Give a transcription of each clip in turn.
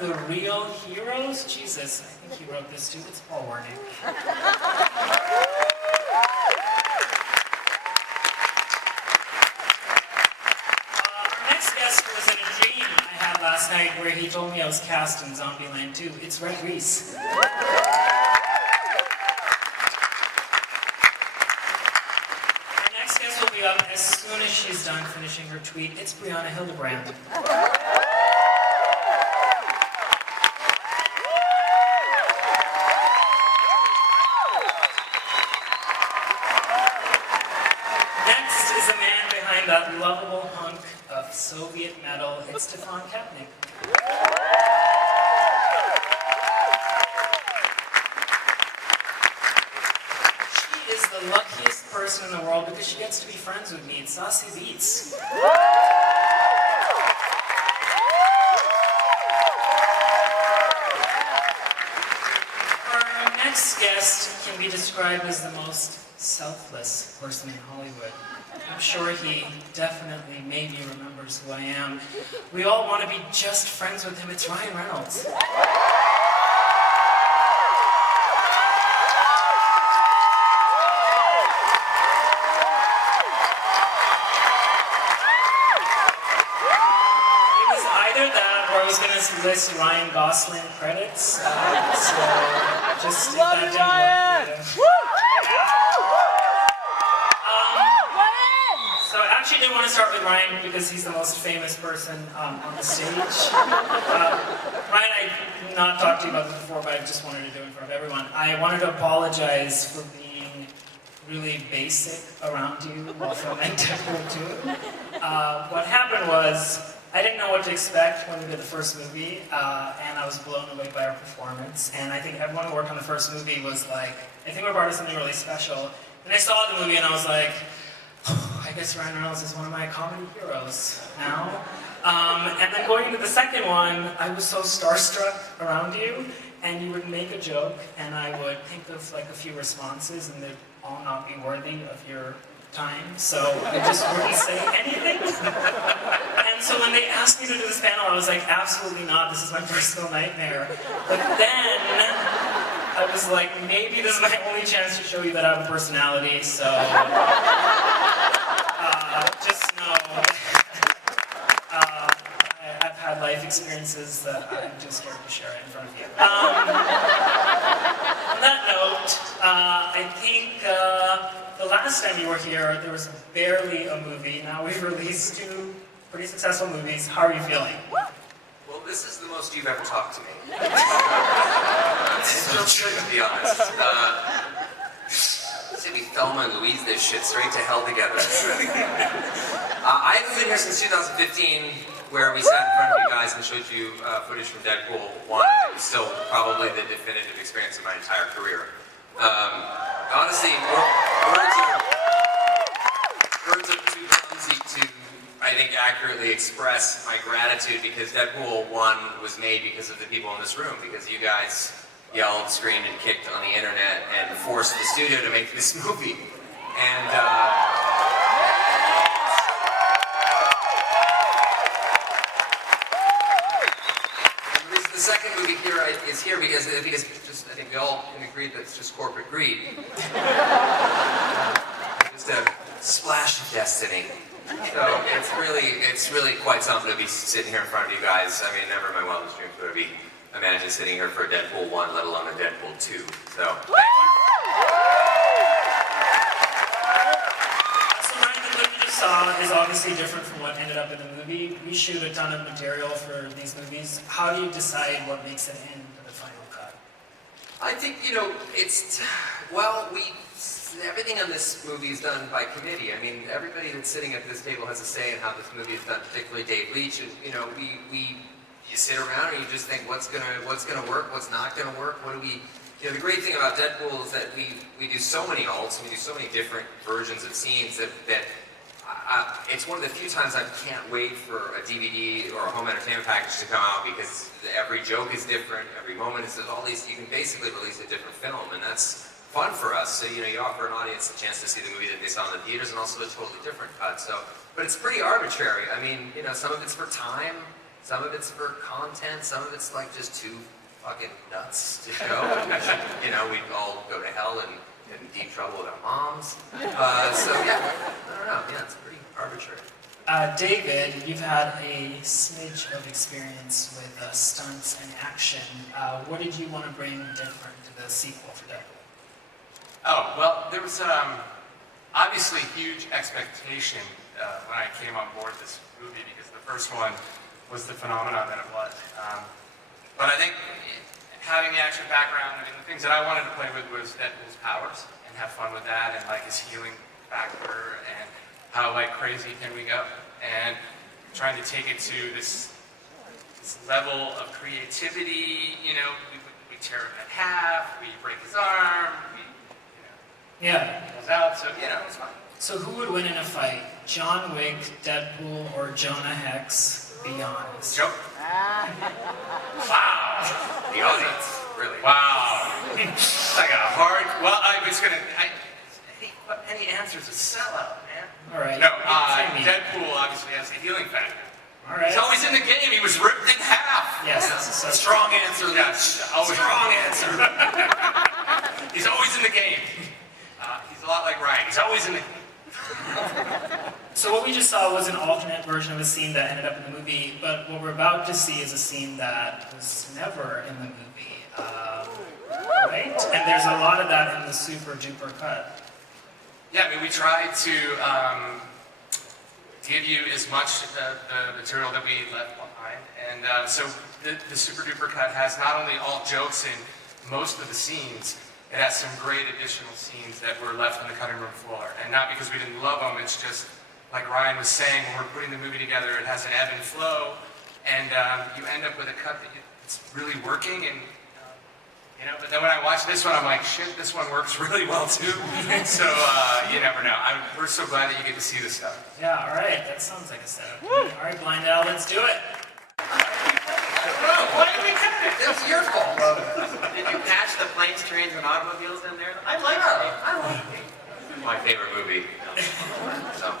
of the real heroes. Jesus, I think he wrote this too. It's Paul Warnick. Our next guest was in a dream I had last night where he told me I was cast in Zombieland 2. It's Red Reese. Will be up as soon as she's done finishing her tweet. It's Brianna Hildebrand. Next is a man behind that lovable hunk of Soviet metal. It's Stefan Kapnick. The luckiest person in the world because she gets to be friends with me. It's Saucy Beats. Our next guest can be described as the most selfless person in Hollywood. I'm sure he definitely, maybe remembers who I am. We all want to be just friends with him. It's Ryan Reynolds. I was going to list Ryan Gosling credits, so just if that didn't work. So I actually did want to start with Ryan because he's the most famous person on the stage. Ryan, I did not talked to you about this before, but I just wanted to do it in front of everyone. I wanted to apologize for being really basic around you while filming Deadpool 2. What happened was, I didn't know what to expect when we did the first movie, and I was blown away by our performance. And I think everyone who worked on the first movie was like, I think we're part of something really special. And I saw the movie and I was like, oh, I guess Ryan Reynolds is one of my comedy heroes now. And then going into the second one, I was so starstruck around you, and you would make a joke, and I would think of like a few responses, and they'd all not be worthy of your time, so I just wouldn't say anything. And so when they asked me to do this panel, I was like, absolutely not, this is my personal nightmare. But then, I was like, maybe this is my only chance to show you that I have a personality, so just know I've had life experiences that I'm just scared to share in front of you. On that note, I think the last time you were here, there was barely a movie. Now we've released 2 pretty successful movies. How are you feeling? Well, this is the most you've ever talked to me. It's real true, to be honest. Say we Thelma and Louise this shit straight to hell together. I haven't been here since 2015, where we sat in front of you guys and showed you footage from Deadpool 1. It was still probably the definitive experience of my entire career. Honestly, words are too clumsy to, I think, accurately express my gratitude, because Deadpool 1 was made because of the people in this room, because you guys yelled, screamed, and kicked on the internet and forced the studio to make this movie. And the second movie here is here because just, I think we all can agree that it's just corporate greed. Just a splash of destiny. So it's really quite something to be sitting here in front of you guys. I mean, never in my wildest dreams would I be imagine sitting here for a Deadpool 1, let alone a Deadpool 2. So, thank you. So Ryan, the clip you just saw is obviously different from what ended up in the movie. We shoot a ton of material for these movies. How do you decide what makes it into the final cut? I think, everything on this movie is done by committee. I mean, everybody that's sitting at this table has a say in how this movie is done, particularly Dave Leitch. And, you sit around and you just think, what's gonna work, what's not gonna work, the great thing about Deadpool is that we do so many alts, and we do so many different versions of scenes that it's one of the few times I can't wait for a DVD or a home entertainment package to come out, because every joke is different, every moment is all these, you can basically release a different film, and that's fun for us. So, you offer an audience a chance to see the movie that they saw in the theaters, and also a totally different cut. So, but it's pretty arbitrary. I mean, some of it's for time, Some of it's for content, some of it's like just too fucking nuts to show. You know, we'd all go to hell and get in deep trouble with our moms. So yeah, I don't know. Yeah, it's pretty arbitrary. David, you've had a smidge of experience with stunts and action. What did you want to bring different to the sequel for Deadpool? Oh, well, there was obviously huge expectation when I came on board this movie because the first one was the phenomenon that it was. But I think having the action background, I mean, the things that I wanted to play with was Deadpool's powers and have fun with that and like his healing factor and how like crazy can we go? And trying to take it to this level of creativity, you know, we tear him in half, we break his arm, Yeah. he goes out, so, you know, it's fun. So who would win in a fight? John Wick, Deadpool, or Jonah Hex? Be honest. Joke. Wow. The audience, really. Wow. It's like a hard, well, I was gonna, any answer's a sellout, man. All right. No, Deadpool obviously has a healing factor. All right. He's always in the game. He was ripped in half. Yes, this is so Strong answer. Yes, always Strong answer. He's always in the game. He's a lot like Ryan. He's always in the game. So what we just saw was an alternate version of a scene that ended up in the movie, but what we're about to see is a scene that was never in the movie, right? And there's a lot of that in the super duper cut. Yeah, I mean, we tried to give you as much the material that we left behind, and so the super duper cut has not only all jokes in most of the scenes, it has some great additional scenes that were left on the cutting room floor, and not because we didn't love them, it's just like Ryan was saying, when we're putting the movie together, it has an ebb and flow, and you end up with a cut that it's really working, and you know. But then when I watch this one, I'm like, shit, this one works really well too. So you never know. We're so glad that you get to see this stuff. Yeah, all right, that sounds like a setup. All right, Blind Al, let's do it. Why did we cut it? It was your fault. Did you patch the planes, trains, and automobiles in there? I like it. I like it. My favorite movie. So.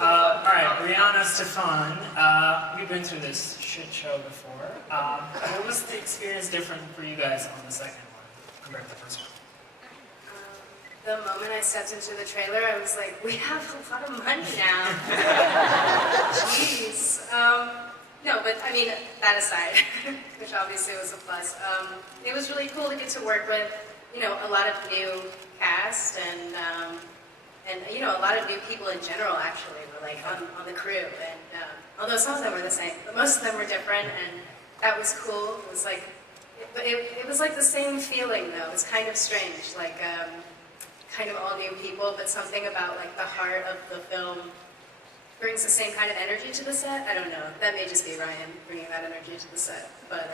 All right, Brianna, Stefan, we've been through this shit show before. What was the experience different for you guys on the second one compared to the first one? The moment I stepped into the trailer, I was like, we have a lot of money now. Jeez. No, but I mean, that aside, which obviously was a plus, it was really cool to get to work with, you know, a lot of new cast and you know, a lot of new people in general actually were like on the crew. And although some of them were the same, but most of them were different, and that was cool. It was like, it was like the same feeling though. It was kind of strange, like kind of all new people, but something about like the heart of the film brings the same kind of energy to the set. I don't know. That may just be Ryan bringing that energy to the set, but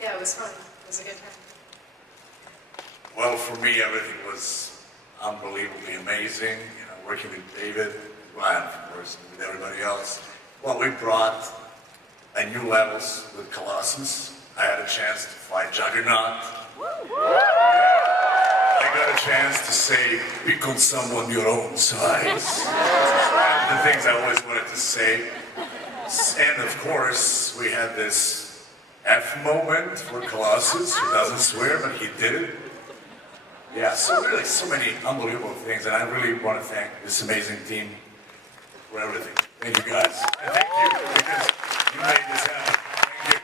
yeah, it was fun. It was a good time. Well, for me, everything was unbelievably amazing. You know, working with David, Ryan, of course, and with everybody else. Well, we brought a new levels with Colossus. I had a chance to fight Juggernaut. I got a chance to say, pick on someone your own size. The things I always wanted to say. And of course, we had this F moment for Colossus, who doesn't swear, but he did it. Yeah, so really, so many unbelievable things, and I really want to thank this amazing team for everything. Thank you guys. And thank you, because you made this happen. Thank you.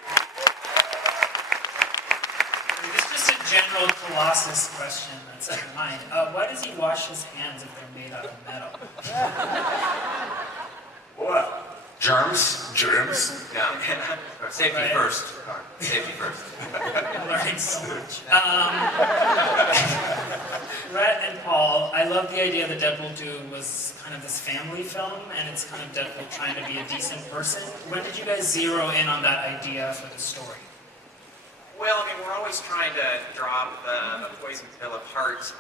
It's just a general Colossus question that's in my mind. Why does he wash his hands if they're made out of metal? Well, Germs? germs. Yeah. Safety Right. first. Safety first. I'm learning so much. Rhett and Paul, I love the idea that Deadpool 2 was kind of this family film, and it's kind of Deadpool trying to be a decent person. When did you guys zero in on that idea for the story? Well, I mean, we're always trying to drop the poison pill of heart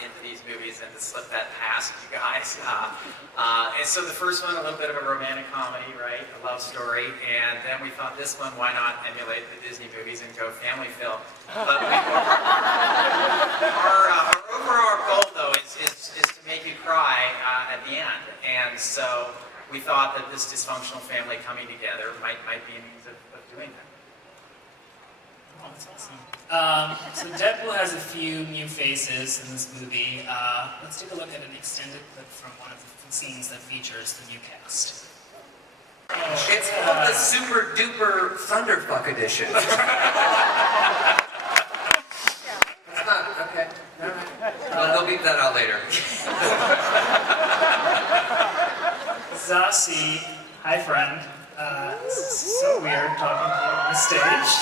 into these movies and to slip that past you guys. And so the first one, a little bit of a romantic comedy, right? A love story. And then we thought this one, why not emulate the Disney movies and go family film? But our overall goal, though, is to make you cry at the end. And so we thought that this dysfunctional family coming together might be a means of doing that. Oh, that's awesome. So Deadpool has a few new faces in this movie. Let's take a look at an extended clip from one of the scenes that features the new cast. It's called the Super Duper Thunderfuck Edition. It's not, okay. All right. Well, they'll beep that out later. Zossi, hi friend. So weird talking to you on the stage.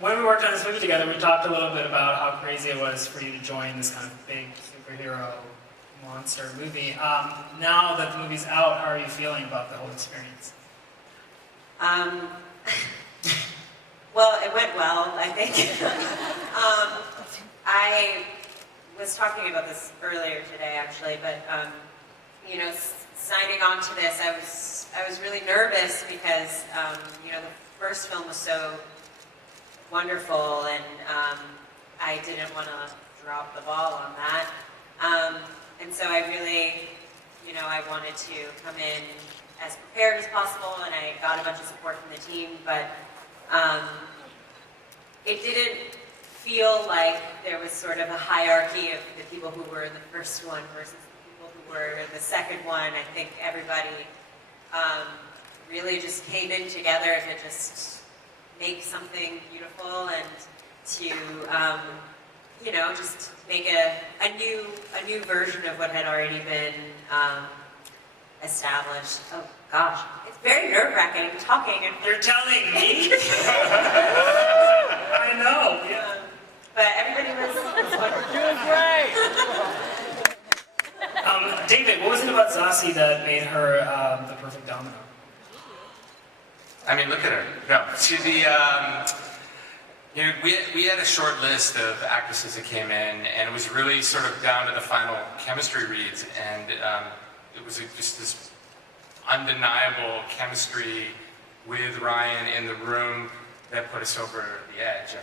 When we worked on this movie together, we talked a little bit about how crazy it was for you to join this kind of big superhero monster movie. Now that the movie's out, how are you feeling about the whole experience? Well, it went well, I think. I was talking about this earlier today, actually, but you know, signing on to this, I was really nervous because you know, the first film was so wonderful, and I didn't want to drop the ball on that. And so I really, you know, I wanted to come in as prepared as possible, and I got a bunch of support from the team, but it didn't feel like there was sort of a hierarchy of the people who were in the first one versus the people who were in the second one. I think everybody really just came in together to just make something beautiful and to you know, just make a new version of what had already been established. Oh gosh, it's very nerve-wracking talking. And You're telling me? I know. Yeah. But everybody was wonderful. Doing great! David, what was it about Zossi that made her the perfect domino? I mean, look at her. No, you know, we had a short list of actresses that came in, and it was really sort of down to the final chemistry reads, and it was just this undeniable chemistry with Ryan in the room that put us over the edge.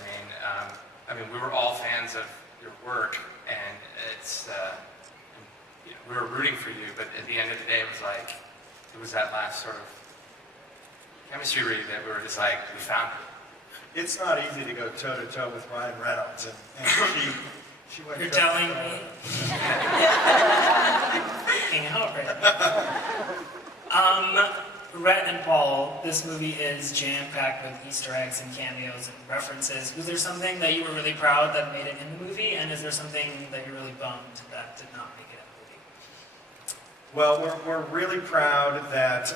I mean, we were all fans of your work, and it's you know, we were rooting for you, but at the end of the day, it was that last sort of chemistry read that we were just like, we found it. It's not easy to go toe-to-toe with Ryan Reynolds, and she went You're toe-to-toe. telling me? Hang out right now. Rhett and Paul, this movie is jam-packed with Easter eggs and cameos and references. Was there something that you were really proud that made it in the movie, and is there something that you're really bummed that did not make it in the movie? Well, we're really proud that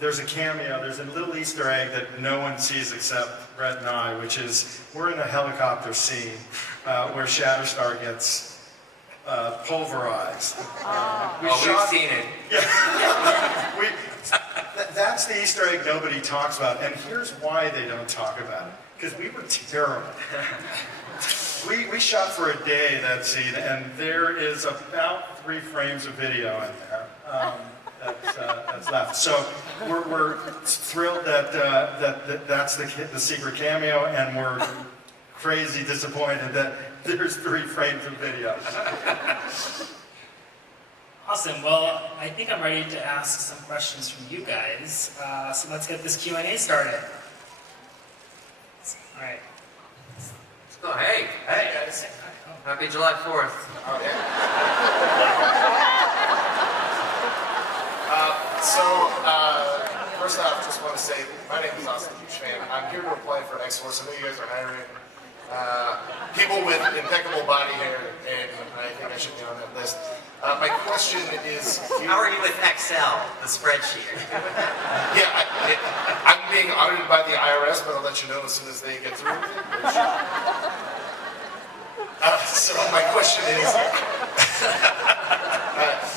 there's a cameo, there's a little Easter egg that no one sees except Rhett and I, which is we're in a helicopter scene where Shatterstar gets pulverized. We've seen it. Yeah. That's the Easter egg nobody talks about, and here's why they don't talk about it. Because we were terrible. We shot for a day that scene, and there is about 3 frames of video in there that's left. So we're thrilled that that's the secret cameo, and we're crazy disappointed that there's 3 frames of video. Awesome. Well, I think I'm ready to ask some questions from you guys. So let's get this Q&A started. All right. Oh, hey, Guys. happy July 4th. Oh, yeah. First off, just want to say, my name is Austin, huge fan. I'm here to apply for X-Force. I know you guys are hiring people with impeccable body hair, and I think I should be on that list. My question is... How are you with Excel, the spreadsheet? Yeah, I'm being audited by the IRS, but I'll let you know as soon as they get through with it. So my question is,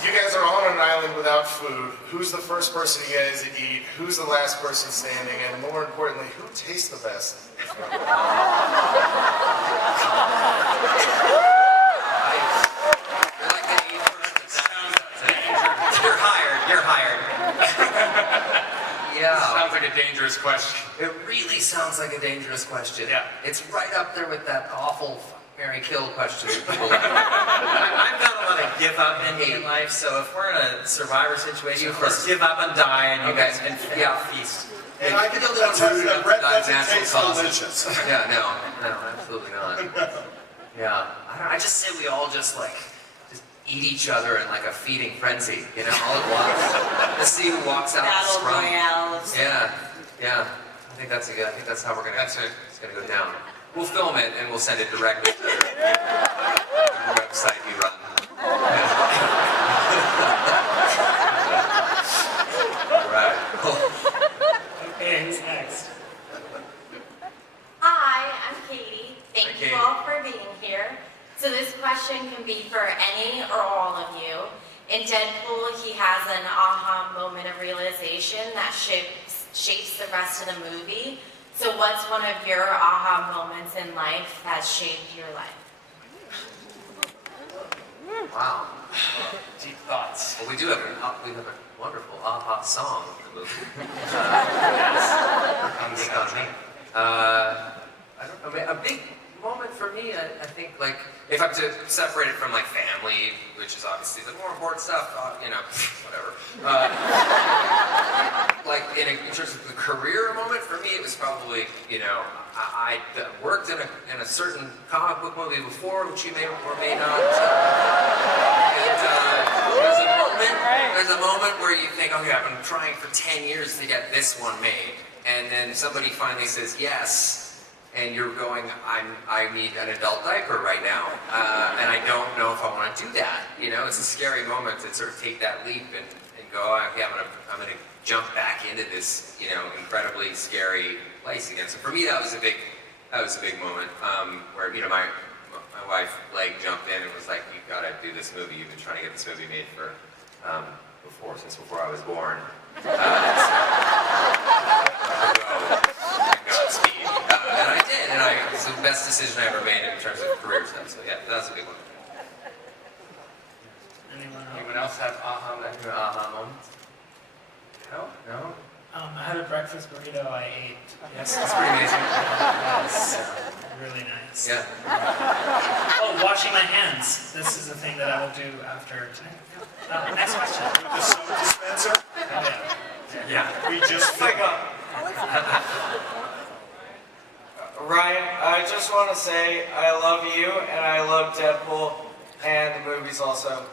you guys are on an island without food. Who's the first person you guys eat? Who's the last person standing? And more importantly, who tastes the best? You're hired. Yeah. Sounds like a dangerous question. It really sounds like a dangerous question. Yeah. It's right up there with that awful Mary Kill question. People I've got a lot of give up in life, so if we're in a survivor situation, let's give up and die, and you Okay. guys can Yeah. feast. And I can attest that bread doesn't taste delicious. Yeah, no, absolutely not. Yeah, I just say we all just eat each other in like a feeding frenzy, you know, all at once. Let's see who walks out Battle scrum. royales. Yeah. I think that's good. I think that's how we're gonna. That's it. It's gonna go down. We'll film it and we'll send it directly to the website you run. All right. Okay, who's next? Hi, I'm Katie. Thank Hi, you Katie. all for being here. So this question can be for any or all of you. In Deadpool, he has an aha moment of realization that shapes the rest of the movie. So what's one of your aha moments in life that shaped your life? Wow. Deep thoughts. Well, we have a wonderful aha song in the movie. I don't know. A big moment for me, I think, like, if I'm to separate it from like family, which is obviously the more important stuff, you know, whatever. Like in terms of the career moment, for me, it was probably, you know, I worked in a certain comic book movie before, which you may or may not. And there's a moment where you think, okay, I've been trying for 10 years to get this one made, and then somebody finally says yes. And you're going, I need an adult diaper right now, and I don't know if I want to do that. You know, it's a scary moment to sort of take that leap and go, okay, I'm gonna jump back into this, you know, incredibly scary place again. So for me, that was a big moment where, you know, my wife like jumped in and was like, "You gotta do this movie. You've been trying to get this movie made for since before I was born." Godspeed. And I did, and it was the best decision I ever made in terms of career stuff. So yeah, that was a big one. Anyone else have aha moments? Aha moments? No? I had a breakfast burrito I ate. Yes, that's pretty amazing. It's really nice. Yeah. Oh, washing my hands. This is a thing that I will do after tonight. Next question. The soap dispenser, Oh, yeah. we just figured. Ryan, I just want to say I love you and I love Deadpool and the movies also.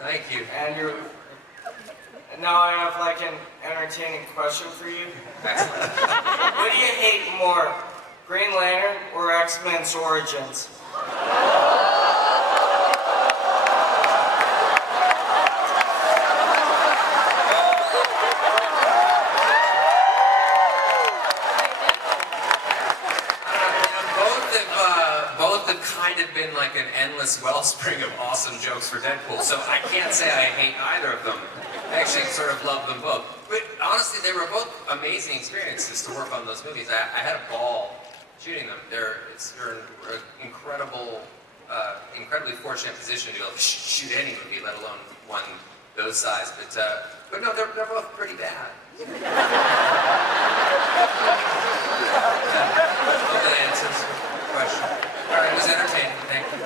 Thank you. And now I have like an entertaining question for you. Excellent. What do you hate more, Green Lantern or X-Men's Origins? Both have kind of been like an endless wellspring of awesome jokes for Deadpool, so I can't say I hate either of them. I actually sort of love them both. But honestly, they were both amazing experiences to work on those movies. I had a ball shooting them. You're in an incredibly fortunate position to be able to shoot any movie, let alone one those size. But no, they're both pretty bad. Hope that answers the question. All right, it was entertaining. Thank you.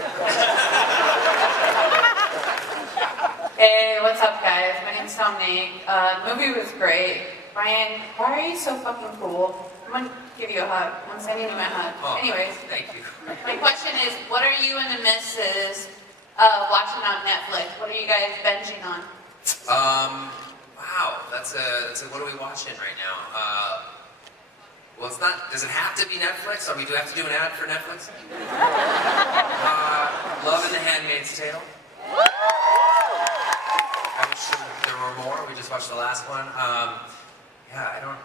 Hey, what's up, guys? My name's Dominique. The movie was great. Ryan, why are you so fucking cool? I'm gonna give you a hug. I'm sending you my hug. Oh, Anyways, thank you. my question is, what are you and the missus watching on Netflix? What are you guys binging on? Wow, that's a. What are we watching right now? Well, it's not. Does it have to be Netflix? Or we do have to do an ad for Netflix? Love and the Handmaid's Tale. I wish there were more. We just watched the last one. Yeah, I don't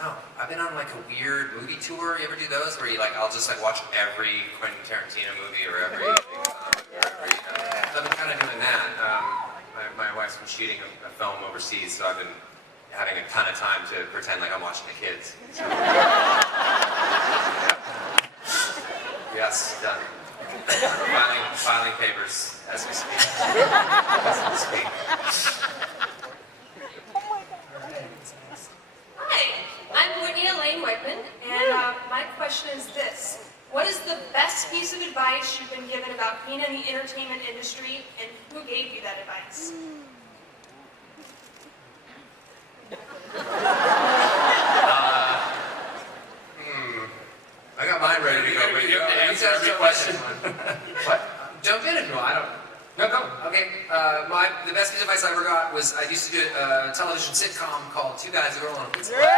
know. I've been on like a weird movie tour. You ever do those where you like, I'll just like watch every Quentin Tarantino movie or every. I've been kind of doing that. My wife's been shooting a film overseas, so I've been having a ton of time to pretend like I'm watching the kids. So, yes, done. Filing papers as we speak. Hi, I'm Whitney Elaine Whitman, and my question is this. What is the best piece of advice you've been given about being in the entertainment industry, and who gave you that advice? I got mine ready to go. But You have to answer ask every a question. What? Jump in if you want. I don't. No, go. Okay. The best piece of advice I ever got was I used to do a television sitcom called Two Guys, a Girl, and a Pizza. On that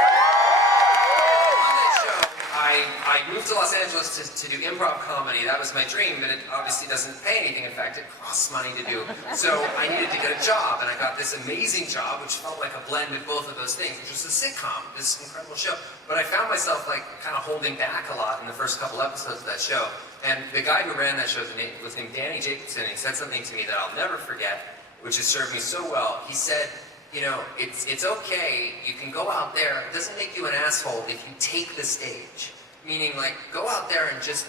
show, I moved to Los Angeles to do improv comedy. That was my dream, but it obviously doesn't pay anything. In fact, it costs money to do. So I needed to get a job, and I got this amazing job, which felt like a blend of both of those things, which was a sitcom, this incredible show. But I found myself like kind of holding back a lot in the first couple episodes of that show. And the guy who ran that show was named Danny Jacobson. He said something to me that I'll never forget, which has served me so well. He said, you know, it's okay. You can go out there. It doesn't make you an asshole if you take the stage. Meaning, like, go out there and just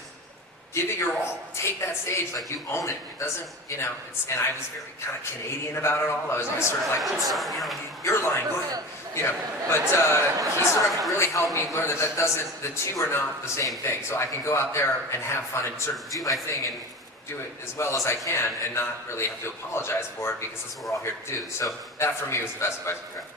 give it your all. Take that stage like you own it. It doesn't, you know, and I was very kind of Canadian about it all. I was like, sort of like, I'm sorry, you know, your line, go ahead. You know, but he sort of really helped me learn that the two are not the same thing. So I can go out there and have fun and sort of do my thing and do it as well as I can and not really have to apologize for it because that's what we're all here to do. So that for me was the best advice I got.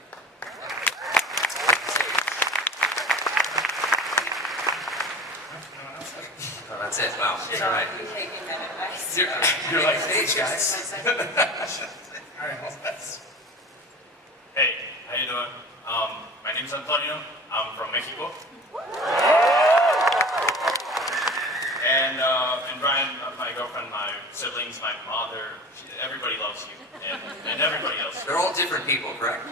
Oh, that's it. Wow. It's all right. You taking that advice? You're like stage guys. All right. Hey, how you doing? My name's Antonio. I'm from Mexico. And Brian, my girlfriend, my siblings, my mother, everybody loves you. And everybody else. They're all different people, correct?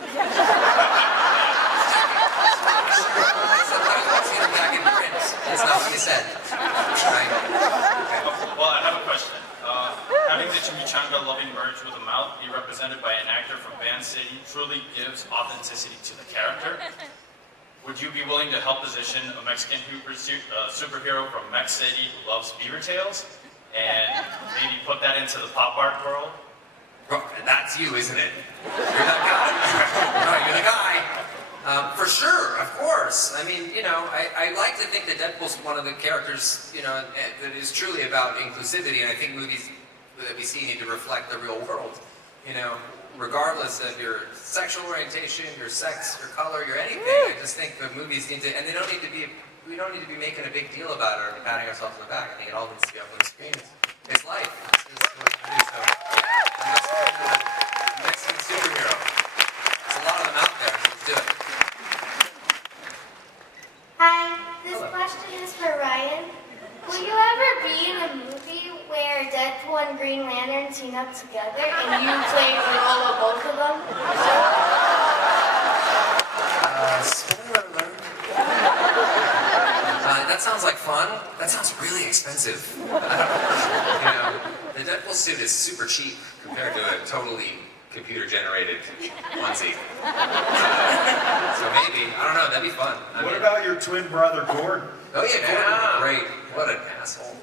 That's not what you said. Right? Okay. Well, I have a question. Having the chimichanga loving merge with a mouth be represented by an actor from Band City truly gives authenticity to the character. Would you be willing to help position a Mexican superhero from Mex City who loves beaver tails and maybe put that into the pop art world? That's you, isn't it? You're that guy. No, you're the guy. For sure, of course. I mean, you know, I like to think that Deadpool's one of the characters, you know, that is truly about inclusivity, and I think movies that we see need to reflect the real world, you know, regardless of your sexual orientation, your sex, your color, your anything. I just think the movies need to, and we don't need to be making a big deal about it or patting ourselves on the back. I think it all needs to be up on the screen. It's life. It's what we do, so. Mexican superhero. There's a lot of them out there, so let's do it. Hi, this question is for Ryan. Will you ever be in a movie where Deadpool and Green Lantern team up together and you play the role of both of them? Spoiler alert. That sounds like fun. That sounds really expensive. You know, the Deadpool suit is super cheap compared to a totally computer-generated onesie. So maybe, I don't know, that'd be fun. What about your twin brother, Gordon? Oh yeah, Gordon. Great. What an asshole.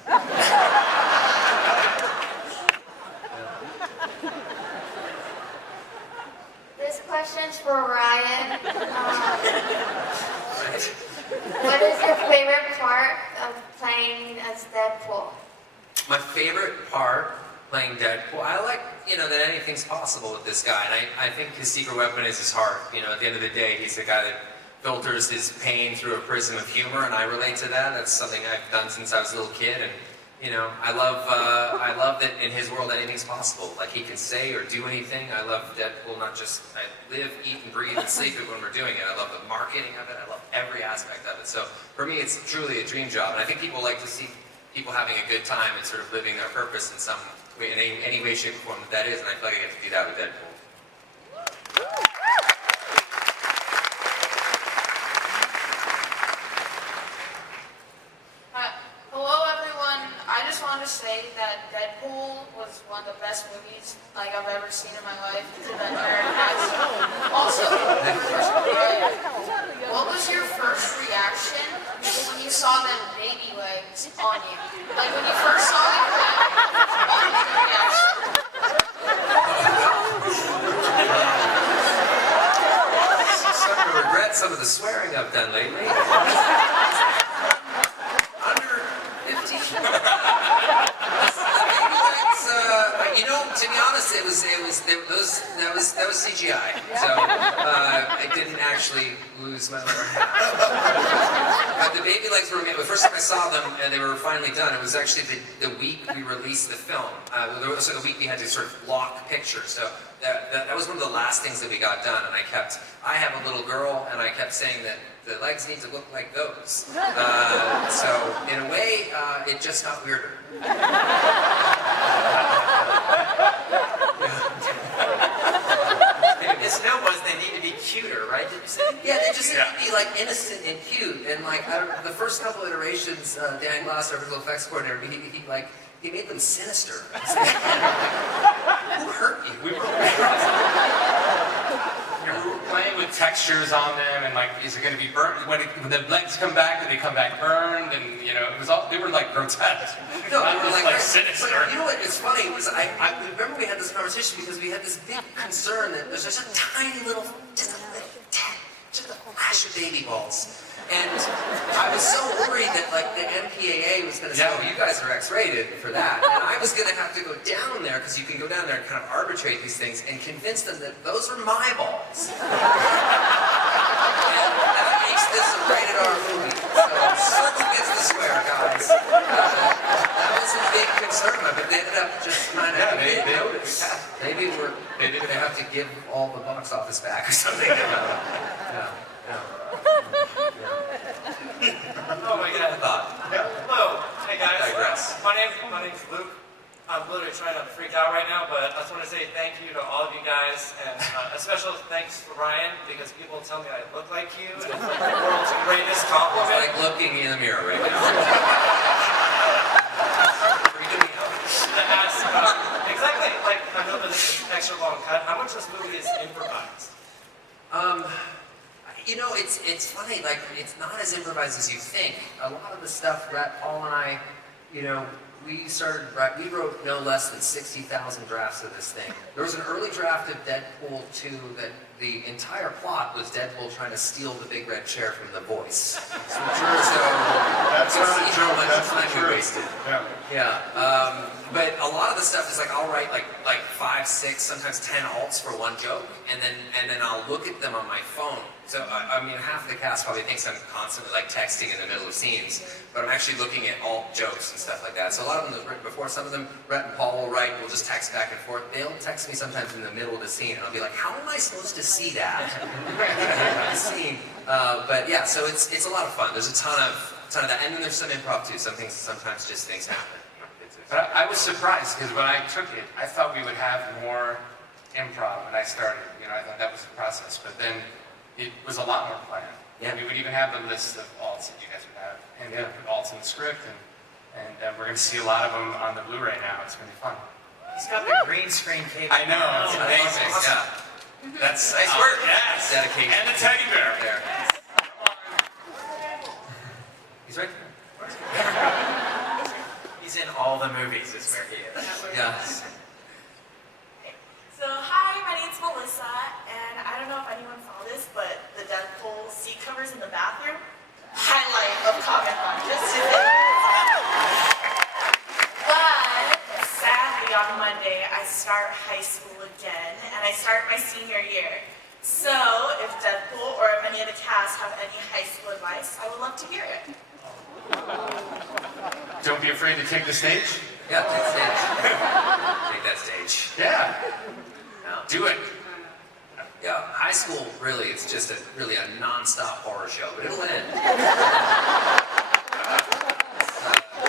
This question's for Ryan. What is your favorite part of playing as Deadpool? My favorite part playing Deadpool, I like, you know, that anything's possible with this guy, and I think his secret weapon is his heart. You know, at the end of the day, he's the guy that filters his pain through a prism of humor, and I relate to that. That's something I've done since I was a little kid, and you know, I love that in his world anything's possible. Like he can say or do anything. I love Deadpool. Not just I live, eat, and breathe, and sleep it when we're doing it. I love the marketing of it. I love every aspect of it. So for me, it's truly a dream job, and I think people like to see people having a good time and sort of living their purpose in some way, in any way, shape, or form that is, and I feel like I get to do that with Deadpool. Hello everyone, I just wanted to say that Deadpool was one of the best movies like I've ever seen in my life. Also, what was your first reaction when you saw them baby legs on you? Like when you first saw them, what was your reaction? I'm starting to regret some of the swearing I've done lately. Under 15. that was CGI. So I didn't actually lose my lower half. But the baby legs were amazing. The first time I saw them and they were finally done, it was actually the week we released the film. So the week we had to sort of lock pictures. So that was one of the last things that we got done. And I have a little girl, and I kept saying that the legs need to look like those. So in a way, it just got weirder. His note was they need to be cuter, right? Did you say? Yeah, they just need to be like innocent and cute. And like the first couple iterations, Dan Glass, our visual effects coordinator, he made them sinister. Who hurt you? We were playing with textures on them, and like, is it going to be burnt? When the legs come back, do they come back burned? And you know, they were like grotesque. No, Not we were just, like sinister. But you know what? It's funny. It was I remember we had this conversation because we had this big concern that there's just a tiny little, just a flash of baby balls. And I was so worried that like the MPAA was going to say, "Oh, you guys are X-rated for that," and I was going to have to go down there because you can go down there and kind of arbitrate these things and convince them that those are my balls. And that makes this a rated R movie. So circle gets the square, guys. That was a big concern, but they ended up just kind of they noticed. Maybe they have to give all the box office back or something. Oh my God. Hello. Hey guys. Digress. My name's Luke. I'm literally trying not to freak out right now, but I just want to say thank you to all of you guys, and a special thanks to Ryan, because people tell me I look like you, and it's like the world's greatest compliment. It's like looking in the mirror right now. Freaking me out. To ask, exactly, like, I know this is an extra long cut. How much of this movie is improvised? You know, it's funny, like, it's not as improvised as you think. A lot of the stuff that Paul and I, you know, we wrote no less than 60,000 drafts of this thing. There was an early draft of Deadpool 2 that the entire plot was Deadpool trying to steal the big red chair from The Voice. So That's not a joke, that's the time we truth. wasted. Yeah. But a lot of the stuff is like I'll write like 5, 6, sometimes 10 alts for one joke, and then I'll look at them on my phone. So I mean, half the cast probably thinks I'm constantly like texting in the middle of scenes, but I'm actually looking at alt jokes and stuff like that. So a lot of them was written before. Some of them Rhett and Paul will write. We'll just text back and forth. They'll text me sometimes in the middle of the scene, and I'll be like, "How am I supposed to see that?" scene. But yeah, so it's a lot of fun. There's a ton of that, and then there's some improv too. Sometimes just things happen. But I was surprised because when I took it, I thought we would have more improv when I started. You know, I thought that was the process, but then it was a lot more planned. Yeah. We would even have the list of alts that you guys would have, and we put alts in the script, and we're going to see a lot of them on the Blu-ray now. It's going to be fun. He's got the green screen cable. I know, it's amazing. Yeah. That's Nice work. Yes. Dedication. And the teddy bear. There. He's right there. He's in all the movies, is where he is. Yeah. So, hi, my name's Melissa, and I don't know if anyone saw this, but the Deadpool seat covers in the bathroom, highlight of Comic-Con, just today. But, sadly, on Monday, I start high school again, and I start my senior year. So, if Deadpool or if any of the cast have any high school advice, I would love to hear it. Don't be afraid to take the stage. Yeah, take stage. Take that stage. Yeah. Do it. Yeah, high school really, it's just really a non-stop horror show, but it'll end.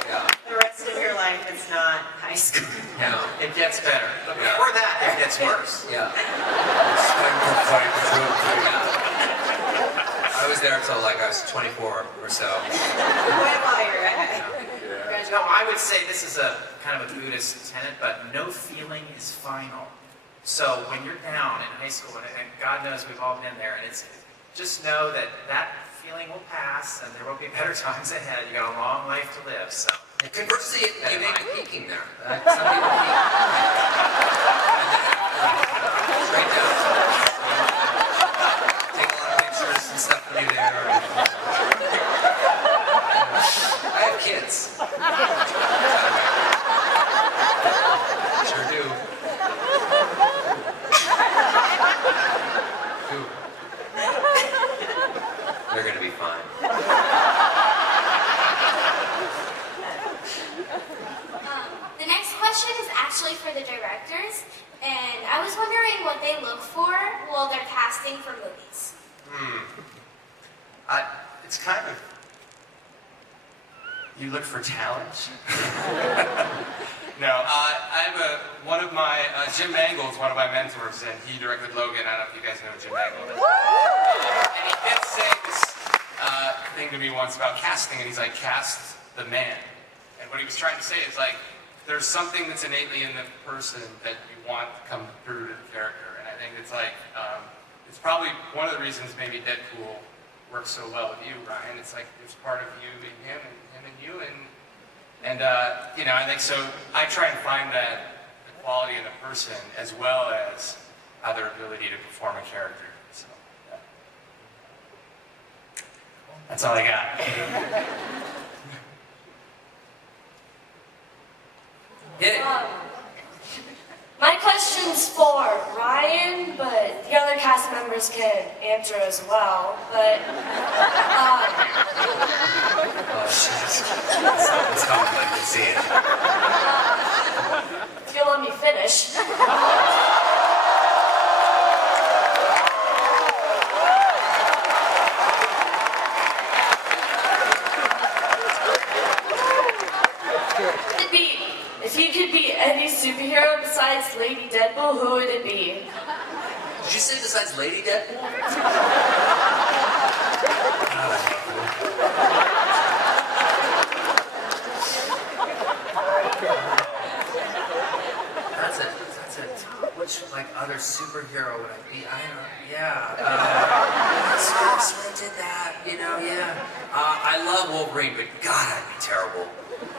Yeah. The rest of your life is not high school. Yeah. It gets better. But Yeah. before that, it gets worse. Yeah. I was there until like I was 24 or so. No, I would say this is a kind of a Buddhist tenet, but no feeling is final. So when you're down in high school, and God knows we've all been there, and it's just know that feeling will pass, and there will be better times ahead. You got a long life to live. So Conversely, you may be peaking there. Some people peak. Straight down. Take a lot of pictures and stuff when you're there. I have kids. Sure do. You look for talent? No, I have one of my, Jim Mangold's one of my mentors, and he directed Logan. I don't know if you guys know Jim Mangold. And he did say this thing to me once about casting, and he's like, cast the man. And what he was trying to say is like, there's something that's innately in the person that you want to come through to the character. And I think it's like, it's probably one of the reasons maybe Deadpool works so well with you, Ryan. It's like, there's part of you in him and him in you, and you know, I think so. I try and find that quality in the person as well as their ability to perform a character. So, yeah. That's all I got. Hit it. My question's for Ryan, but the other cast members can answer as well. But Oh, jeez. It's coming, I can see it. if you'll let me finish. If you could be any superhero besides Lady Deadpool, who would it be? Did you say besides Lady Deadpool? That's it. Which, like, other superhero would I be? I don't know. Yeah. Sort of did that, you know, yeah. I love Wolverine, but God, I'd be terrible.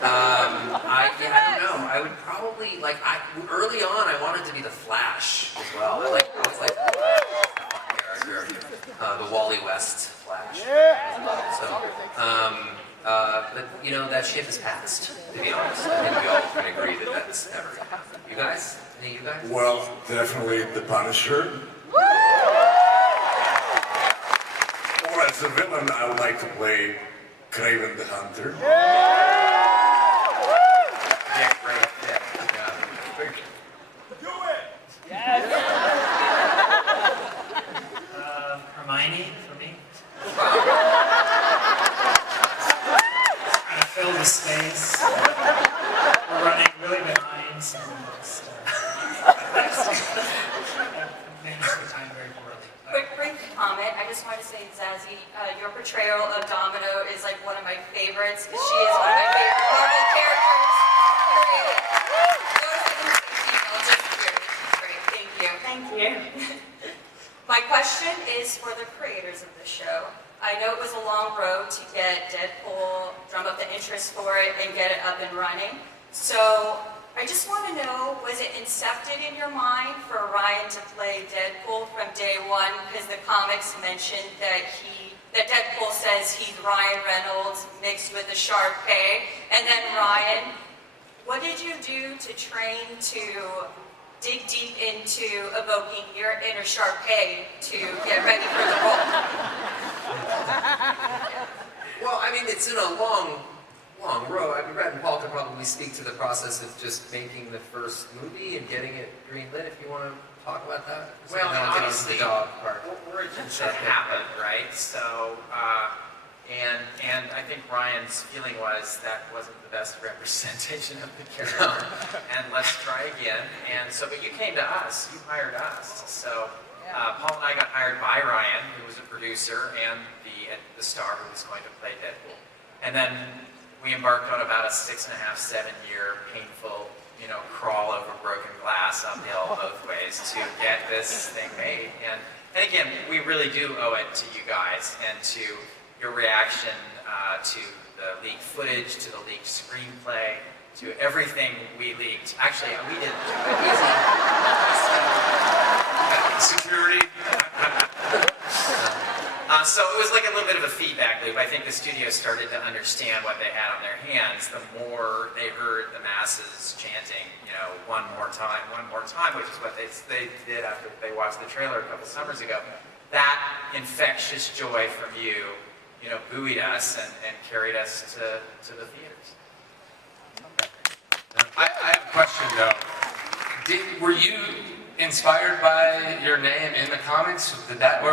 I don't know. I would probably, like, early on, I wanted to be the Flash as well. I always liked the Flash character, the Wally West Flash. So, but, you know, that ship has passed, to be honest. I think we all can agree that that's never going to happen. You guys? Any of you guys? Well, definitely the Punisher. Or as a villain, I would like to play Kraven the Hunter. Yeah, great. Yeah. Do it! Hermione, for me. Trying to fill the space. We're running really behind, so managed the time very poorly. Quick comment. I just wanted to say, Zazie, your portrayal of Domino is like one of my favorites because she is one of my favorite Marvel characters. Period. Great. Thank you. Thank you. My question is for the creators of the show. I know it was a long road to get Deadpool, drum up the interest for it, and get it up and running. So I just want to know, was it incepted in your mind for Ryan to play Deadpool from day one? Because the comics mentioned that Deadpool says he's Ryan Reynolds mixed with a Sharpay. And then Ryan, what did you do to train to dig deep into evoking your inner Sharpay to get ready for the role? Well, I mean, it's in a long road. I mean, Brett and Paul could probably speak to the process of just making the first movie and getting it greenlit if you want to talk about that. Well, I'll get on obviously, the dog part. origins have happened, right? So, and I think Ryan's feeling was that wasn't the best representation of the character, and let's try again. And so, but you came to us, you hired us. So, Paul and I got hired by Ryan, who was a producer and the star who was going to play Deadpool. And then we embarked on about a 6.5, 7 year painful, you know, crawl over broken glass uphill both ways to get this thing made. And again, we really do owe it to you guys and to your reaction to the leaked footage, to the leaked screenplay, to everything we leaked. Actually, we didn't do it. Security. So it was like a little bit of a feedback loop. I think the studio started to understand what they had on their hands the more they heard the masses chanting, you know, one more time, which is what they did after they watched the trailer a couple summers ago. That infectious joy from you, you know, buoyed us and carried us to the theaters. I have a question though. Were you inspired by your name in the comics? Or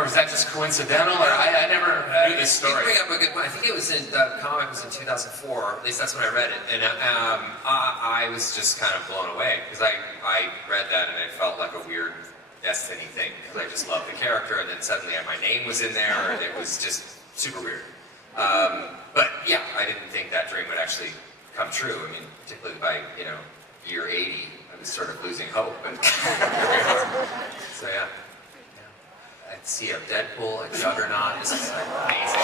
was that just coincidental? Or I never knew this You story. bring up a good point. I think it was in the comic was in 2004. At least that's when I read it, and I was just kind of blown away because I read that and it felt like a weird Destiny thing because I just loved the character, and then suddenly my name was in there, and it was just super weird. But yeah, I didn't think that dream would actually come true. I mean, particularly by year 80, I was sort of losing hope. And so yeah. I'd see a Deadpool, a Juggernaut. This is like amazing.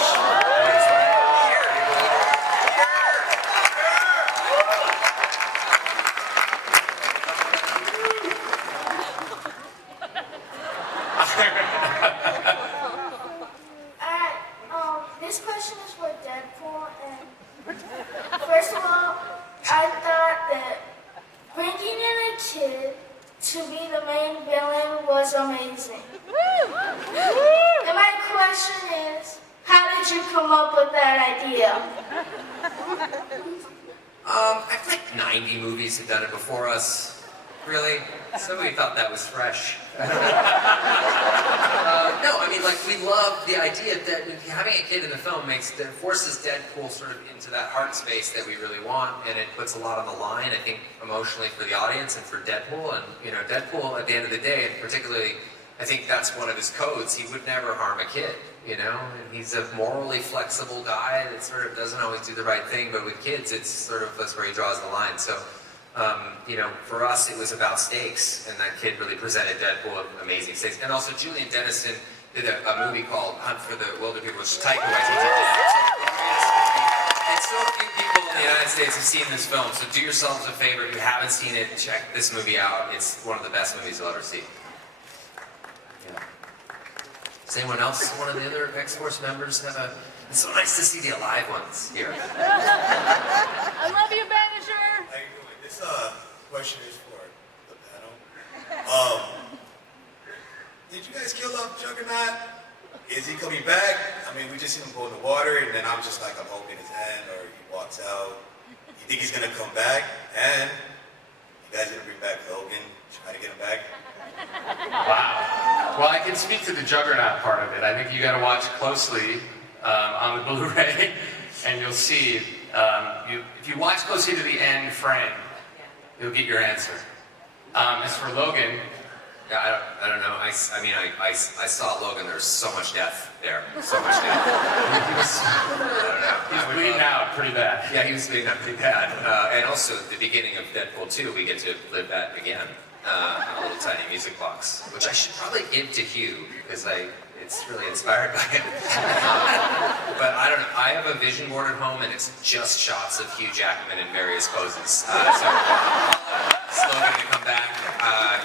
This question is for Deadpool, and first of all, I thought that bringing in a kid to be the main villain was amazing. And my question is, how did you come up with that idea? I think 90 movies have done it before us. Really? Somebody thought that was fresh. No, I mean, like, we love the idea that having a kid in the film forces Deadpool sort of into that heart space that we really want, and it puts a lot on the line, I think, emotionally for the audience and for Deadpool. And, Deadpool, at the end of the day, and particularly, I think that's one of his codes, he would never harm a kid, And he's a morally flexible guy that sort of doesn't always do the right thing, but with kids, it's sort of, that's where he draws the line. So, for us, it was about stakes, and that kid really presented Deadpool with amazing stakes. And also, Julian Dennison did a movie called Hunt for the Wilder People, which Taika Waititi did. And so few people in the United States have seen this film, so do yourselves a favor. If you haven't seen it, check this movie out. It's one of the best movies you'll ever see. Yeah. Does anyone else, one of the other X-Force members, have a... It's so nice to see the alive ones here. I love you, Banisher! How you doing? This question is for the panel. Did you guys kill off Juggernaut? Is he coming back? I mean, we just seen him go in the water, and then I'm just like, I'm holding his hand, or he walks out. You think he's gonna come back? And you guys gonna bring back Logan, try to get him back? Wow. Well, I can speak to the Juggernaut part of it. I think you got to watch closely on the Blu-ray, and you'll see. If you watch closely to the end frame, you'll get your answer. As for Logan, yeah, I don't know. I saw Logan. There's so much death there. So much death. He's bleeding out pretty bad. Yeah, he was bleeding out pretty bad. And also at the beginning of Deadpool 2, we get to live that again. A little tiny music box, which I should probably give to Hugh because it's really inspired by him. But I don't know. I have a vision board at home, and it's just shots of Hugh Jackman in various poses. So Logan to come back,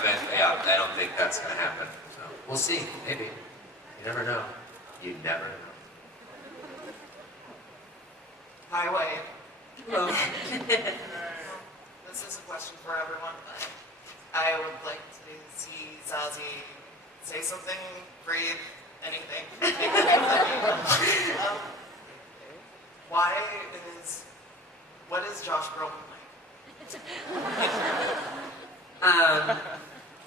but yeah, I don't think that's going to happen. So we'll see. Maybe. You never know. You never know. Hi, Wade. Hello. This is a question for everyone. I would like to see Zazie say something, breathe, anything. What is Josh Brolin like?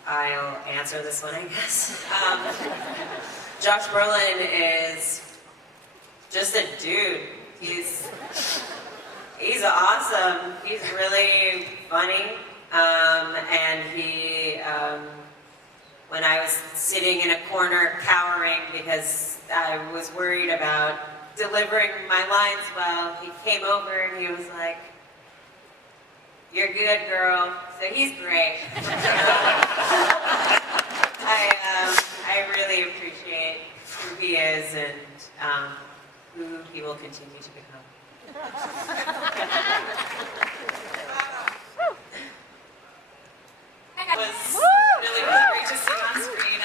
I'll answer this one, I guess. Josh Brolin is just a dude. He's awesome. He's really funny. And he, when I was sitting in a corner cowering because I was worried about delivering my lines well, he came over and he was like, "You're good, girl." So he's great. I really appreciate who he is and who he will continue to become. It was really, great to see on screen.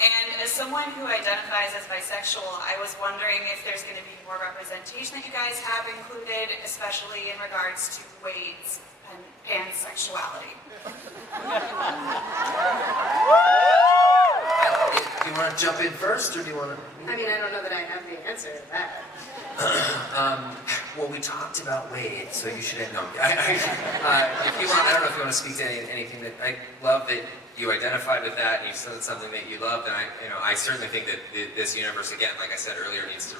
And as someone who identifies as bisexual, I was wondering if there's going to be more representation that you guys have included, especially in regards to Wade's pansexuality. Do you want to jump in first, or do you want to? I mean, I don't know that I have the answer to that. Well, we talked about Wade, so you should know. If you want, I don't know if you want to speak to anything that I love that you identified with that and you said something that you loved, and I certainly think that this universe, again, like I said earlier, needs to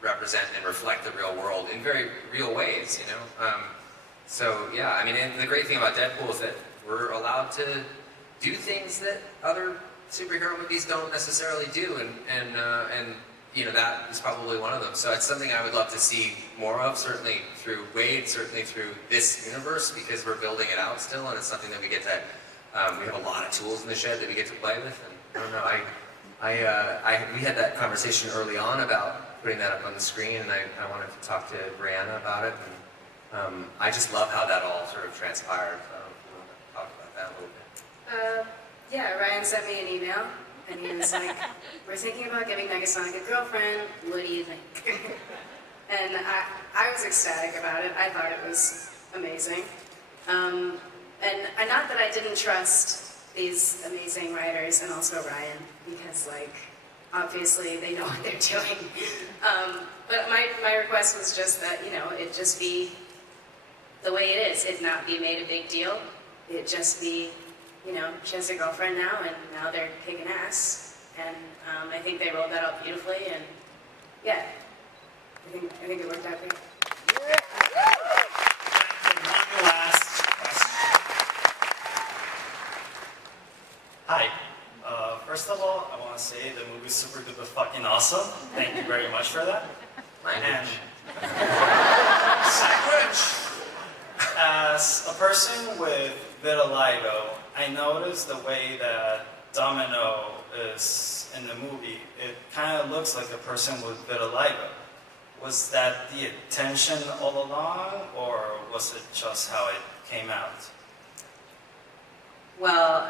represent and reflect the real world in very real ways, So yeah, I mean, and the great thing about Deadpool is that we're allowed to do things that other superhero movies don't necessarily do, and that is probably one of them. So it's something I would love to see more of, certainly through Wade, certainly through this universe, because we're building it out still, and it's something that we get to, we have a lot of tools in the shed that we get to play with, and I don't know, we had that conversation early on about putting that up on the screen, and I wanted to talk to Brianna about it, and I just love how that all sort of transpired. So we want to talk about that a little bit. Yeah, Ryan sent me an email, and he was like, we're thinking about giving Negasonic a girlfriend, what do you think? And I was ecstatic about it. I thought it was amazing. And not that I didn't trust these amazing writers, and also Ryan, because obviously they know what they're doing. But my request was just that, it just be the way it is. It not be made a big deal. It just be, she has a girlfriend now, and now they're kicking ass. And I think they rolled that out beautifully, and yeah, I think it worked out great. One last question. Hi. First of all, I want to say the movie's super duper fucking awesome. Thank you very much for that. And as a person with vitiligo, I noticed the way that Domino is in the movie. It kind of looks like a person with vitiligo. Was that the intention all along, or was it just how it came out? Well,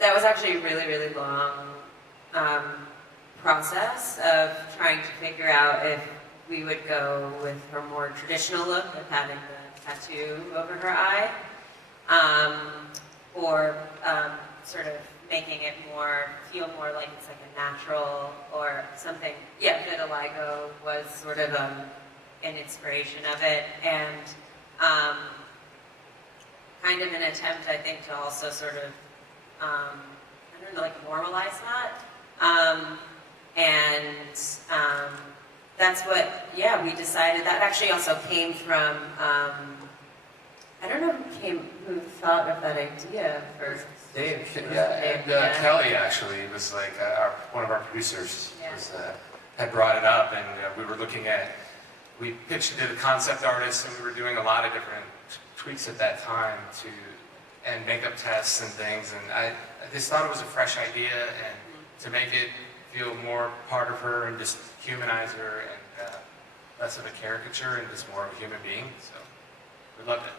that was actually a really, really long process of trying to figure out if we would go with her more traditional look of having the tattoo over her eye, or sort of making it feel more like it's like a natural or something. Yeah, vitiligo was sort of an inspiration of it, and kind of an attempt, I think, to also sort of, I don't know, like normalize that. That's what, yeah, we decided. That actually also came from, I don't know who thought of that idea first. Dave, yeah, Kelly actually was like one of our producers had brought it up, and we pitched it to the concept artists, and we were doing a lot of different tweaks at that time and makeup tests and things, and I just thought it was a fresh idea, and to make it feel more part of her and just humanize her and less of a caricature and just more of a human being. So we loved it.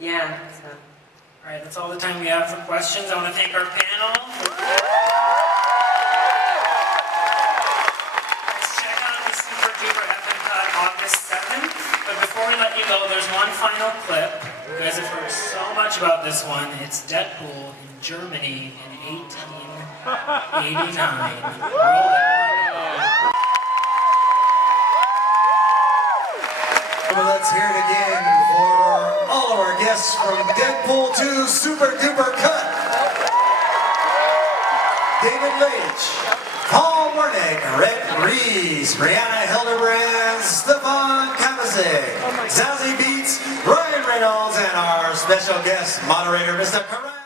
Yeah. All right, that's all the time we have for questions. I want to thank our panel. Let's check out the Super Duper Epic Cut August 7th. But before we let you go, there's one final clip. You guys have heard so much about this one. It's Deadpool in Germany in 1889. Roll it. Well, let's hear it again for all of our guests from Deadpool 2 Super Duper Cut. David Leitch, Paul Wernick, Rhett Rees, Brianna Hildebrand, Stefan Kavazek, Zazie Beats, Ryan Reynolds, and our special guest moderator, Mr. Karan.